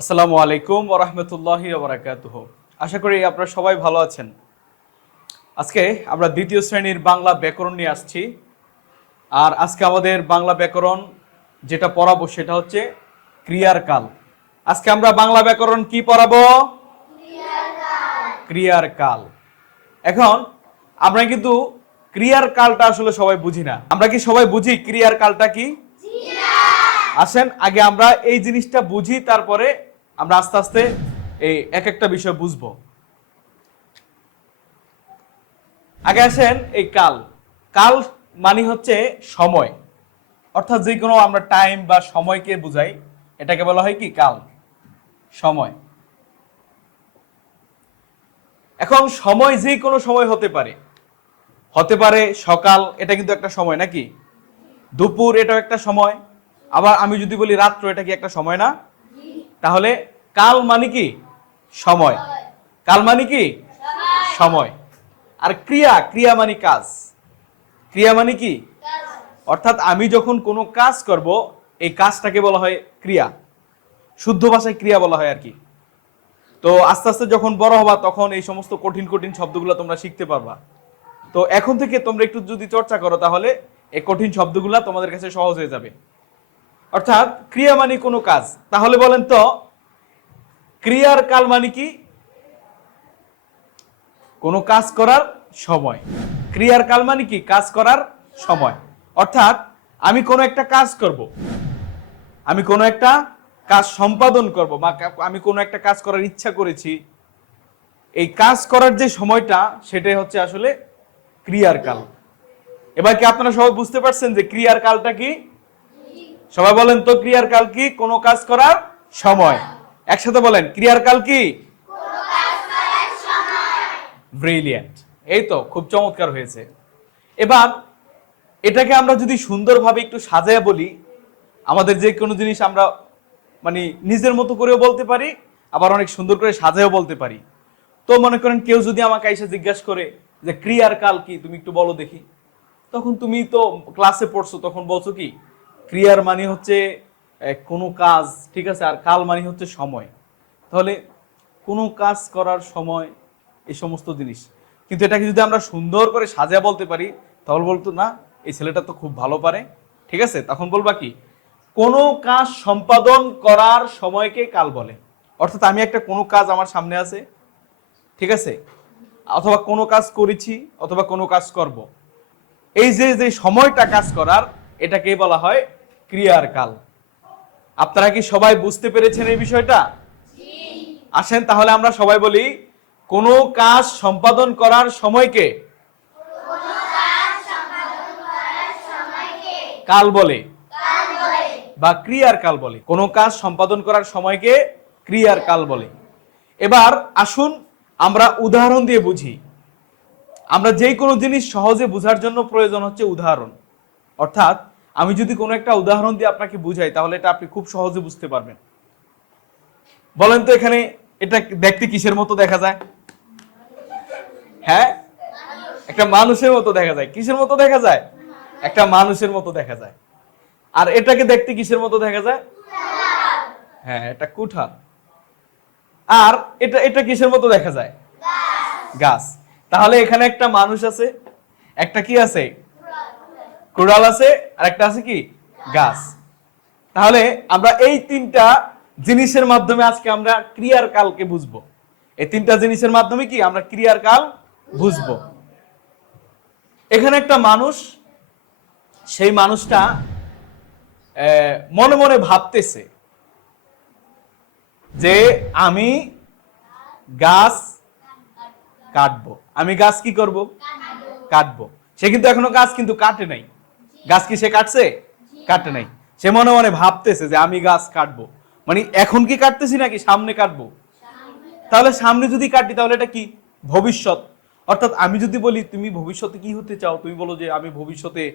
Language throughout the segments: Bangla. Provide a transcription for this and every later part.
আসসালামু আলাইকুম ওরহমতুল্লাহি ওবরাকাতুহ আশা করি আপনারা সবাই ভালো আছেন। আজকে আমরা দ্বিতীয় শ্রেণির বাংলা ব্যাকরণ নিয়ে আসছি। আর আজকে আমাদের বাংলা ব্যাকরণ যেটা পড়াবো সেটা হচ্ছে ক্রিয়ার কাল। আজকে আমরা বাংলা ব্যাকরণ কি পড়াবো? ক্রিয়ার কাল। এখন আমরা কিন্তু ক্রিয়ার কালটা আসলে সবাই বুঝি না। আমরা কি সবাই বুঝি ক্রিয়ার কালটা কি? আসেন আগে আমরা এই জিনিসটা বুঝি তারপরে আমরা আস্তে আস্তে এই এক একটা বিষয় বুঝব। আগে আসেন এই কাল। কাল মানে হচ্ছে সময়। অর্থাৎ যে কোনো আমরা টাইম বা সময়কে বুঝাই, এটাকে বলা হয় কি? কাল। সময়। এখন সময় যে কোনো সময় হতে পারে। হতে পারে সকাল, এটা কিন্তু একটা সময় নাকি? দুপুর, এটাও একটা সময়। আবার আমি যদি বলি রাত্র, এটা কি একটা সময় না? তাহলে কাল মানে কি? সময়। কাল মানে কি? সময়। আর ক্রিয়া ক্রিয়া মানে কাজ। ক্রিয়া মানে কি? অর্থাৎ আমি যখন কোনো কাজ করব এই কাজটাকে বলা হয় ক্রিয়া। শুদ্ধ ভাষায় ক্রিয়া বলা হয় আর কি। তো আস্তে আস্তে যখন বড় হবা তখন এই সমস্ত কঠিন কঠিন শব্দগুলো তোমরা শিখতে পারবা। তো এখন থেকে তোমরা একটু যদি চর্চা করো তাহলে এই কঠিন শব্দগুলা তোমাদের কাছে সহজ হয়ে যাবে। অর্থাৎ ক্রিয়া মানে কোনো কাজ। তাহলে বলেন তো ক্রিয়ার কাল মানে কি? কোনো কাজ করার সময়। ক্রিয়ার কাল মানে কি? কাজ করার সময়। অর্থাৎ আমি কোনো একটা কাজ করব। আমি কোনো একটা কাজ সম্পাদন করব বা আমি কোনো একটা কাজ করার ইচ্ছা করেছি। এই কাজ করার যে সময়টা, সেটাই হচ্ছে আসলে ক্রিয়ার কাল। এবার কি আপনারা সবাই বুঝতে পারছেন যে ক্রিয়ার কালটা কি? সবাই বলেন তো, ক্রিয়ার কাল কি? কোনো কাজ করার সময়। একসাথে বলেন ক্রিয়ার কাল কি? ব্রিলিয়ান্ট এই তো, খুব চমৎকার হয়েছে। এবার, এটাকে আমরা যদি সুন্দরভাবে একটু সাজায় বলি, আমাদের যে কোনো জিনিস আমরা মানে নিজের মতো করেও বলতে পারি, আবার অনেক সুন্দর করে সাজায়ও বলতে পারি। তো মনে করেন কেউ যদি আমাকে এসে জিজ্ঞাসা করে যে, ক্রিয়ার কাল কি? তুমি একটু বলো দেখি। তখন তুমি তো ক্লাসে পড়ছো, তখন বলছো কি, ক্রিয়ার মানে হচ্ছে কোনো কাজ, ঠিক আছে, আর কাল মানে হচ্ছে সময়। তাহলে কোনো কাজ করার সময় এই সমস্ত জিনিস। কিন্তু এটাকে যদি আমরা সুন্দর করে সাজা বলতে পারি, তাহলে বলতো, না, এই ছেলেটা তো খুব ভালো পারে। ঠিক আছে? তখন বলবা কি? কোনো কাজ সম্পাদন করার সময়কে কাল বলে। অর্থাৎ আমি একটা কোনো কাজ আমার সামনে আছে, ঠিক আছে? অথবা কোনো কাজ করেছি, অথবা কোনো কাজ করব। এই যে যে সময়টা কাজ করার এটাকে বলা হয় ক্রিয়ার কাল। আপনারা কি সবাই বুঝতে পেরেছেন এই বিষয়টা? আসেন তাহলে আমরা সবাই বলি, কোনো কাজ সম্পাদন করার সময়কে কাল বলে বা ক্রিয়ার কাল বলে। কোনো কাজ সম্পাদন করার সময়কে ক্রিয়ার কাল বলে। এবার আসুন আমরা উদাহরণ দিয়ে বুঝি। আমরা যে কোনো জিনিস সহজে বোঝার জন্য প্রয়োজন হচ্ছে উদাহরণ। অর্থাৎ আমি যদি কোনো একটা উদাহরণ দিয়ে আপনাকে বুঝাই, তাহলে এটা আপনি খুব সহজে বুঝতে পারবেন। বলেন তো এখানে, এটা দেখতে কিসের মতো দেখা যায়? হ্যাঁ? একটা মানুষের মতো দেখা যায়। কিসের মতো দেখা যায়? একটা মানুষের মতো দেখা যায়। আর এটাকে দেখতে কিসের মতো দেখা যায়? হ্যাঁ এটা কুঠা আর এটা এটা কিসের মতো দেখা যায়? গাছ। তাহলে এখানে একটা মানুষ আছে। একটা কি আছে? কুড়াল আছে আর একটা আছে কি? গাছ। তাহলে আমরা এই তিনটা জিনিসের মাধ্যমে আজকে আমরা ক্রিয়ার কালকে বুঝব। এই তিনটা জিনিসের মাধ্যমে কি? আমরা ক্রিয়ার কাল বুঝব। এখানে একটা মানুষ, সেই মানুষটা মনে মনে ভাবতেছে যে আমি গাছ কাটবো। আমি গাছ কি করব? কাটবো। সে কিন্তু এখনও গাছ কিন্তু কাটে নাই। গাছ কি সে কাটছে? কাটে নাই। সে মনে মনে ভাবতেছে যে আমি গাছ কাটবো। মানে এখন কি কাটতেছি নাকি সামনে কাটবো? তাহলে সামনে যদি কাটি, তাহলে এটা কি? ভবিষ্যৎ। অর্থাৎ আমি যদি বলি, তুমি ভবিষ্যতে কি হতে চাও? তুমি বলো যে, আমি ভবিষ্যতে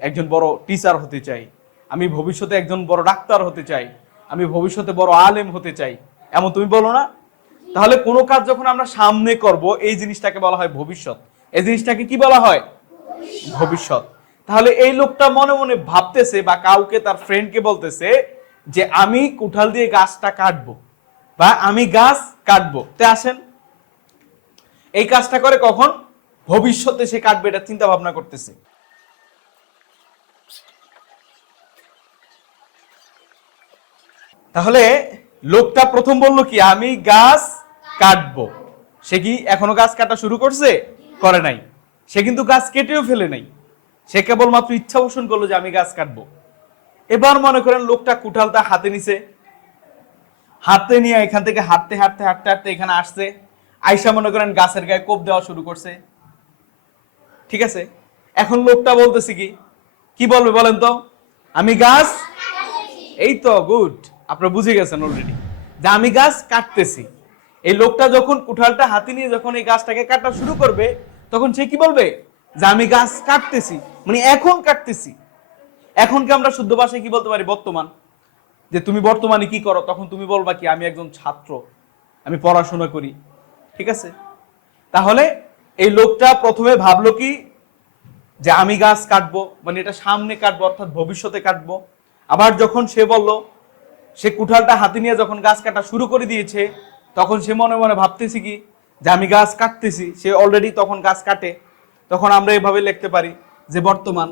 একজন বড় টিচার হতে চাই। আমি ভবিষ্যতে একজন বড় ডাক্তার হতে চাই। আমি ভবিষ্যতে বড় আলেম হতে চাই। এমন তুমি বলো না? তাহলে কোনো কাজ যখন আমরা সামনে করব, এই জিনিসটাকে বলা হয় ভবিষ্যৎ। এই জিনিসটাকে কি বলা হয়? ভবিষ্যৎ। তাহলে এই লোকটা মনে মনে ভাবতেছে বা কাউকে তার ফ্রেন্ডকে বলতেছে যে আমি কুঠাল দিয়ে গাছটা কাটবো বা আমি গাছ কাটবো। তে আসেন। এই কাজটা করে কখন? ভবিষ্যতে সে কাটবে এটা চিন্তা ভাবনা করতেছে। তাহলে লোকটা প্রথম বলল কি, আমি গাছ কাটবো। সে কি এখনও গাছ কাটা শুরু করছে? করে নাই। সে কিন্তু গাছ কেটেও ফেলে নাই। সে কেবলমাত্র ইচ্ছা পোষণ করল যে আমি গাছ কাটবো। এবার মনে করেন লোকটা কুঠালটা হাতে নিছে। হাতে নিয়ে এখান থেকে হাঁটতে হাঁটতে হাঁটতে হাঁটতে এখানে আসছে। আইসা মনে করেন গাছের গায়ে কোপ দেওয়া শুরু করছে। ঠিক আছে? এখন লোকটা বলতেছে কি? কি বলবে বলেন তো? আমি গাছ এই তো গুড আপনারা বুঝে গেছেন অলরেডি যে আমি গাছ কাটতেছি। এই লোকটা যখন কুঠালটা হাতে নিয়ে যখন এই গাছটাকে কাটা শুরু করবে, তখন সে কি বলবে? যে আমি গাছ কাটতেছি মানে এখন কাটতেছি। এখন কি আমরা শুদ্ধ ভাষায় কি বলতে পারি বর্তমান? যে তুমি বর্তমানে কি করো? তখন তুমি বলবা কি, আমি একজন ছাত্র, আমি পড়াশোনা করি। ঠিক আছে? তাহলে এই লোকটা প্রথমে ভাবলো কি, যে আমি গাছ কাটবো মানে এটা সামনে কাটবো, অর্থাৎ ভবিষ্যতে কাটবো। আবার যখন সে বলল, সে কুঠালটা হাতে নিয়ে যখন গাছ কাটা শুরু করে দিয়েছে, তখন সে মনে মনে ভাবতেছি কি, যে আমি গাছ কাটতেছি, সে অলরেডি তখন গাছ কাটে। তখন আমরা এভাবে লিখতে পারি যে বর্তমান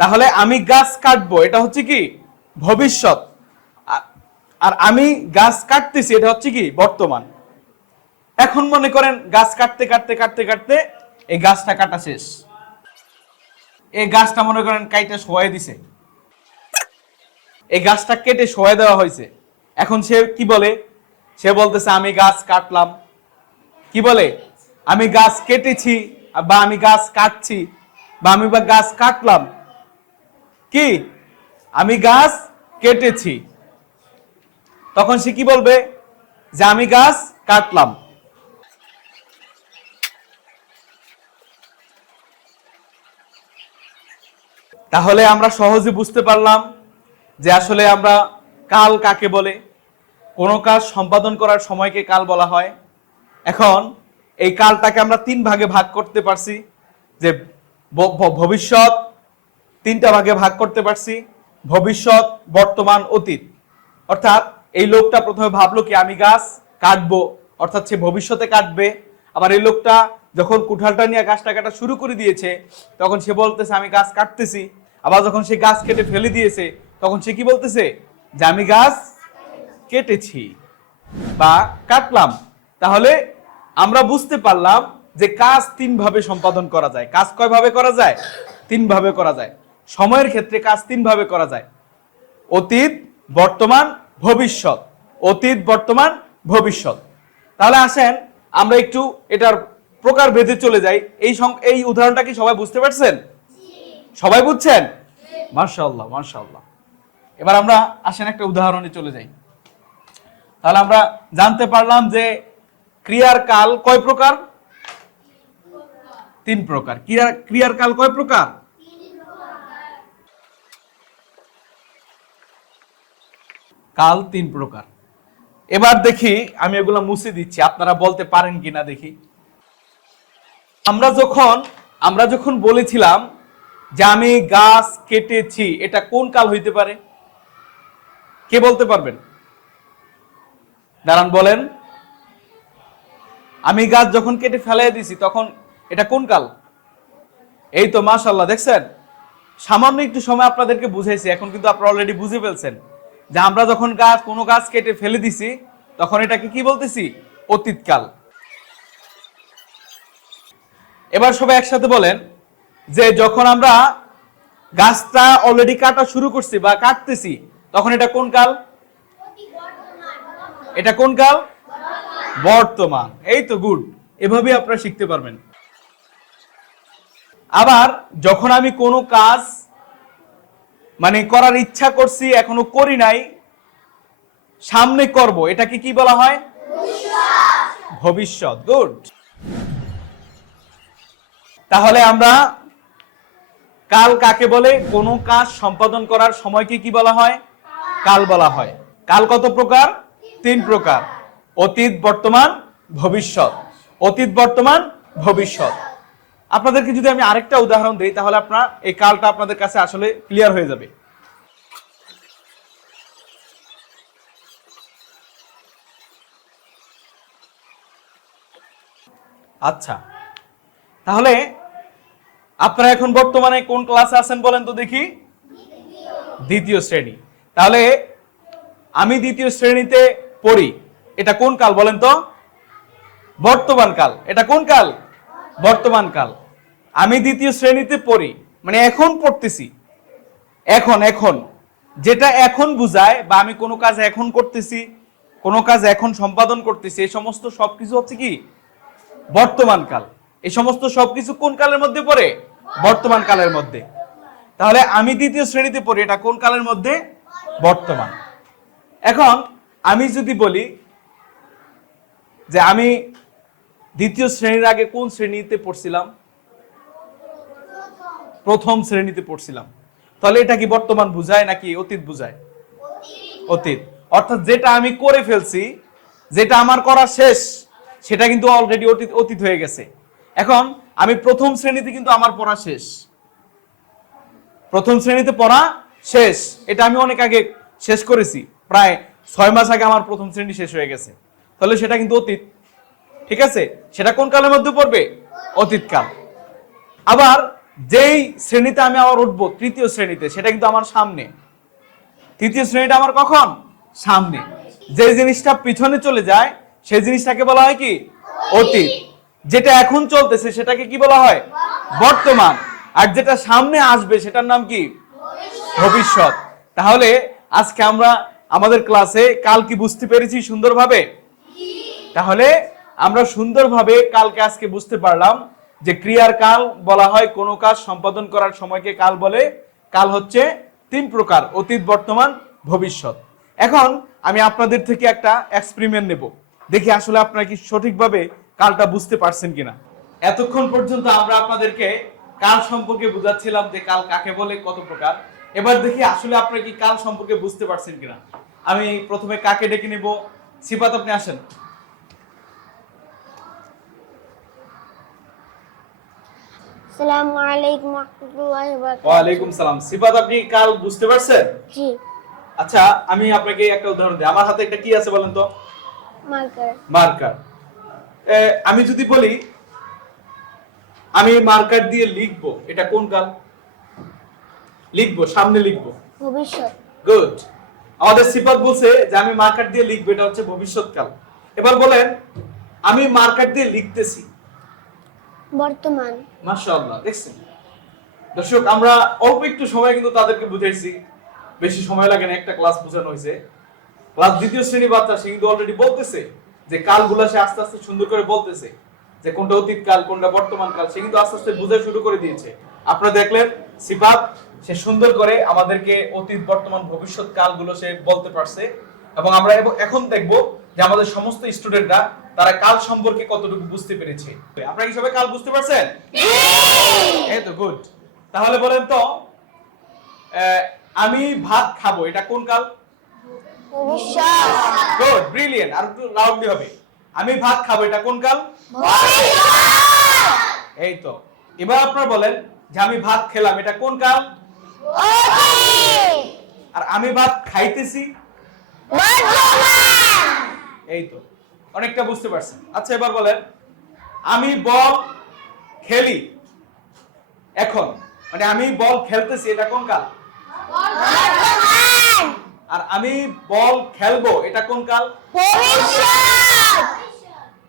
তাহলে আমি গাছ কাটবো, এটা হচ্ছে কি? ভবিষ্যৎ। আর আমি গাছ কাটতেছি, এটা হচ্ছে কি? বর্তমান। এখন মনে করেন গাছ কাটতে কাটতে কাটতে কাটতে এই গাছটা কাটা শেষ। এই গাছটা মনে করেন কাইটে শোয়াই দিছে। এই গাছটা কেটে শোয়াই দেওয়া হয়েছে। এখন সে কি বলে? সে বলতেছে, আমি গাছ কাটলাম। কি বলে? আমি গাছ কেটেছি বা আমি গাছ কাটছি বা আমি বা গাছ কাটলাম। কি? আমি গাছ কেটেছি। তখন সে কি বলবে? যে আমি গাছ কাটলাম। তাহলে আমরা সহজে বুঝতে পারলাম যে আসলে আমরা কাল কাকে বলে? কোনো কাজ সম্পাদন করার সময়কে কাল বলা হয়। এখন এই কালটাকে আমরা তিন ভাগে ভাগ করতে পারছি, যে ভবিষ্যৎ তিনটা ভাগে ভাগ করতে পারছি, ভবিষ্যৎ, বর্তমান, অতীত। অর্থাৎ এই লোকটা প্রথমে ভাবলো কি, আমি গাছ কাটবো, অর্থাৎ সে ভবিষ্যতে কাটবে। আবার এই লোকটা যখন কুঠালটা নিয়ে গাছটা কাটা শুরু করে দিয়েছে, তখন সে বলতেছে, আমি গাছ কাটতেছি। আবার যখন সে গাছ কেটে ফেলে দিয়েছে, তখন সে কি বলতেছে? যে আমি গাছ কেটেছি বা কাটলাম, তাহলে আমরা বুঝতে পারলাম যে কাজ তিন ভাবে সম্পাদন করা যায়। কাজ কয় ভাবে করা যায়? তিন ভাবে করা যায়। সময়ের ক্ষেত্রে কাজ তিন ভাবে করা যায়। অতীত, বর্তমান, ভবিষ্যৎ। অতীত, বর্তমান, ভবিষ্যৎ। তাহলে আসেন, আমরা একটু এটার প্রকার ভেদে চলে যাই। এই এই উদাহরণটা কি সবাই বুঝতে পারছেন? সবাই বুঝছেন? মার্শাল্লাহ মার্শাল্লাহ এবার আমরা আসেন একটা উদাহরণে চলে যাই। তাহলে আমরা জানতে পারলাম যে ক্রিয়ার কাল কয় প্রকার? তিন প্রকার। ক্রিয়ার ক্রিয়ার কাল কয় প্রকার? কাল তিন প্রকার। এবার দেখি, আমি এগুলো মুছে দিচ্ছি। আপনারা বলতে পারেন কিনা দেখি। আমরা যখন আমরা যখন বলেছিলাম যে আমি গাছ কেটেছি, এটা কোন কাল হইতে পারে? কে বলতে পারবেন? দাঁড়ান, বলেন। আমি গাছ যখন কেটে ফেলাই দিছি, তখন এটা কোন কাল? এই তো মাশাল্লাহ দেখছেন? সামান্য একটু সময় আপনাদেরকে বুঝাইছি, এখন কিন্তু আপনারা অলরেডি বুঝে ফেলছেন যে আমরা যখন গাছ, কোনো গাছ কেটে ফেলে দিছি, তখন এটাকে কি বলতেছি? অতীতকাল। এবার সবাই একসাথে বলেন যে যখন আমরা গাছটা অলরেডি কাটা শুরু করছি বা কাটতেছি, তখন এটা কোন কাল? এটা কোন কাল? বর্তমান। এই তো গুড। এভাবে আপনারা শিখতে পারবেন। আবার যখন আমি কোনো কাজ মানে করার ইচ্ছা করছি, এখনও করি নাই, সামনে করব। এটাকে কি বলা হয়? ভবিষ্যৎ। গুড। তাহলে আমরা কাল কাকে বলে? কোনো কাজ সম্পাদন করার সময়কে কি বলা হয়? কাল বলা হয়। কাল কত প্রকার? তিন প্রকার। অতীত, বর্তমান, ভবিষ্যৎ। অতীত, বর্তমান, ভবিষ্যৎ। আপনাদেরকে যদি আমি আরেকটা উদাহরণ দিই, তাহলে আপনার এই কালটা আপনাদের কাছে আসলে ক্লিয়ার হয়ে যাবে। আচ্ছা। তাহলে আপনারা এখন বর্তমানে কোন ক্লাসে আছেন বলেন তো দেখি? দ্বিতীয় শ্রেণি। তাহলে আমি দ্বিতীয় শ্রেণীতে পড়ি। এটা কোন কাল বলেন তো? বর্তমান কাল। এটা কোন কাল? বর্তমান কাল। আমি দ্বিতীয় শ্রেণীতে পড়ি। মানে এখন পড়তেছি। এখন এখন। যেটা এখন বুঝায় বা আমি কোনো কাজ এখন করতেছি, কোনো কাজ এখন সম্পাদন করতেছি, এই সমস্ত সবকিছু হচ্ছে কি? বর্তমান কাল। এই সমস্ত সবকিছু কোন কালের মধ্যে পড়ে? বর্তমান কালের মধ্যে। তাহলে আমি দ্বিতীয় শ্রেণীতে পড়ি। এটা কোন কালের মধ্যে? বর্তমান। এখন আমি যদি বলি যে আমি দ্বিতীয় শ্রেণির আগে কোন শ্রেণীতে পড়ছিলাম? প্রথম শ্রেণীতে পড়ছিলাম। তাহলে এটা কি বর্তমান বুঝায় নাকি অতীত বুঝায়? অতীত। অর্থাৎ যেটা আমি করে ফেলছি, যেটা আমার করা শেষ, সেটা কিন্তু অলরেডি অতীত অতীত হয়ে গেছে। এখন আমি প্রথম শ্রেণীতে কিন্তু আমার পড়া শেষ। প্রথম শ্রেণীতে পড়া শেষ। এটা আমি অনেক আগে শেষ করেছি। প্রায় ছয় মাস আগে আমার প্রথম শ্রেণি শেষ হয়ে গেছে। তাহলে সেটা কিন্তু অতীত। ঠিক আছে? সেটা কোন কালের মধ্যে পড়বে? অতীতকাল আবার যেই শ্রেণীতে আমি আবার উঠবো, তৃতীয় শ্রেণীতে, সেটা কিন্তু আমার সামনে। তৃতীয় শ্রেণীটা আমার কখন? সামনে। যে জিনিসটা পিছনে চলে যায় সেই জিনিসটাকে বলা হয় কি? অতীত। যেটা এখন চলতেছে, সেটাকে কি বলা হয়? বর্তমান। আর যেটা সামনে আসবে, সেটার নাম কি? ভবিষ্যৎ। তাহলে আজকে আমরা আমাদের ক্লাসে কাল কি বুঝতে পেরেছি সুন্দরভাবে? তাহলে আমরা সুন্দরভাবে কালকে আজকে বুঝতে পারলাম যে ক্রিয়ার কাল বলা হয় কোনো কাজ সম্পাদন করার সময়কে কাল বলে। কাল হচ্ছে তিন প্রকার, অতীত, বর্তমান, ভবিষ্যৎ। এখন আমি আপনাদের থেকে একটা এক্সপেরিমেন্ট নেব। দেখি আসলে আপনারা কি সঠিকভাবে কালটা বুঝতে পারছেন কিনা। এতক্ষণ পর্যন্ত আমরা আপনাদেরকে কাল সম্পর্কে বুঝাচ্ছিলাম যে কাল কাকে বলে, কত প্রকার। এবার দেখি আসলে আপনারা কি কাল সম্পর্কে বুঝতে পারছেন কিনা? আমি প্রথমে কাকে ডেকে নেব? সিপাত আপনি আসেন। আসসালামু আলাইকুম রহমতুল্লাহি ওয়া বারাকাতুহু। ওয়ালাইকুম সালাম। সিফাত আপনি কাল বুঝতে পারছেন? জি। আচ্ছা আমি আপনাকে একটা উদাহরণ দিই। আমার হাতে একটা কি আছে বলেন তো? মার্কার। মার্কার। আমি যদি বলি আমি মার্কার দিয়ে লিখব। এটা কোন কাল? লিখব সামনে লিখব। ভবিষ্যৎ। গুড আমাদের সিফাত বলছে যে আমি মার্কার দিয়ে লিখব এটা হচ্ছে ভবিষ্যৎকাল। এবার বলেন আমি মার্কার দিয়ে লিখতেছি। বর্তমান। মাশাআল্লাহ দেখছেন? দর্শক আমরা অল্প একটু সময় কিন্তু তাদেরকে বুঝাইছি। বেশি সময় লাগে না একটা ক্লাস বোঝানো হয়েছে। ক্লাস দ্বিতীয় শ্রেণি বাচ্চা সে কিন্তু অলরেডি বলতেছে যে কালগুলা সে আস্তে আস্তে সুন্দর করে বলতেছে যে কোনটা অতীত কাল কোনটা বর্তমান কাল সে কিন্তু আস্তে আস্তে বোঝা শুরু করে দিয়েছে। আপনারা দেখলেন সিফাত সে সুন্দর করে আমাদেরকে অতীত বর্তমান ভবিষ্যৎ কালগুলো সে বলতে পারছে। এবং আমরা এখন দেখব যে আমাদের সমস্ত স্টুডেন্টরা তারা কাল সম্পর্কে কতটুকু বুঝতে পেরেছে। আপনারা কি সবাই কাল বুঝতে পারছেন? এই তো গুড তাহলে বলেন তো আমি ভাত খাব এটা কোন কাল? ভবিষ্যৎ গুড ব্রিলিয়েন্ট আর একটু লাউডলি হবে। আমি ভাত খাব এটা কোন কাল? এই তো। এবার আপনারা বলেন যে আমি ভাত খেলাম এটা কোন কাল? আর আমি ভাত খাইতেছি। এই তো অনেকটা বুঝতে পারছেন আচ্ছা এবার বলেন আমি বল খেলি? এখন মানে আমি বল খেলতেছি এটা কোন কাল? আর আমি বল খেলব এটা কোন কাল?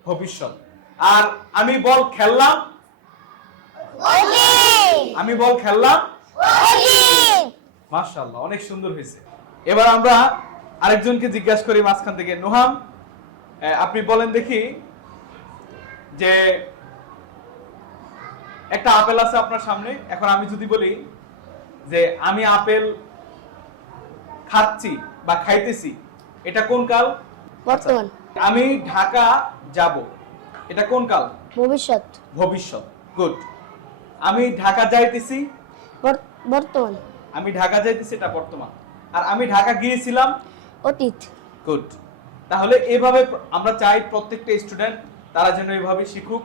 ভবিষ্যৎ! আর আমি বল খেললাম? আমি বল খেললাম? মাশাআল্লাহ অনেক সুন্দর হয়েছে। এবার আমরা আরেকজনকে জিজ্ঞাসা করি মাঝখান থেকে। নোহাম আপনি বলেন দেখি যে একটা আপেল আছে আপনার সামনে। এখন আমি যদি বলি যে আমি আপেল খাচ্ছি বা খাইতেছি এটা কোন কাল? বর্তমান। আমি ঢাকা যাব এটা কোন কাল? ভবিষ্যৎ। ভবিষ্যৎ গুড আমি ঢাকা যাইতেছি বর্তমান। আমি ঢাকা যাইতেছি এটা বর্তমান। আর আমি ঢাকা গিয়েছিলাম অতীত। গুড। তাহলে এভাবে আমরা চাই প্রত্যেকটা স্টুডেন্ট তারা যেন এভাবে শিখুক।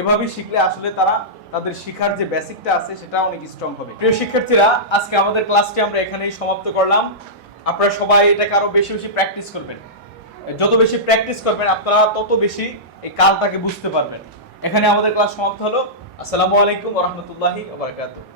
এভাবে শিখলে আসলে তারা তাদের শিখার যে বেসিকটা আছে সেটা অনেক স্ট্রং হবে। প্রিয় শিক্ষার্থীরা আজকে আমাদের ক্লাসটি আমরা এখানেই সমাপ্ত করলাম। আপনারা সবাই এটাকে আরও বেশি বেশি প্র্যাকটিস করবেন। যত বেশি প্র্যাকটিস করবেন আপনারা তত বেশি এই কালটাকে বুঝতে পারবেন। এখানে আমাদের ক্লাস সমাপ্ত হলো। আসসালামু আলাইকুম রহমতুল্লাহি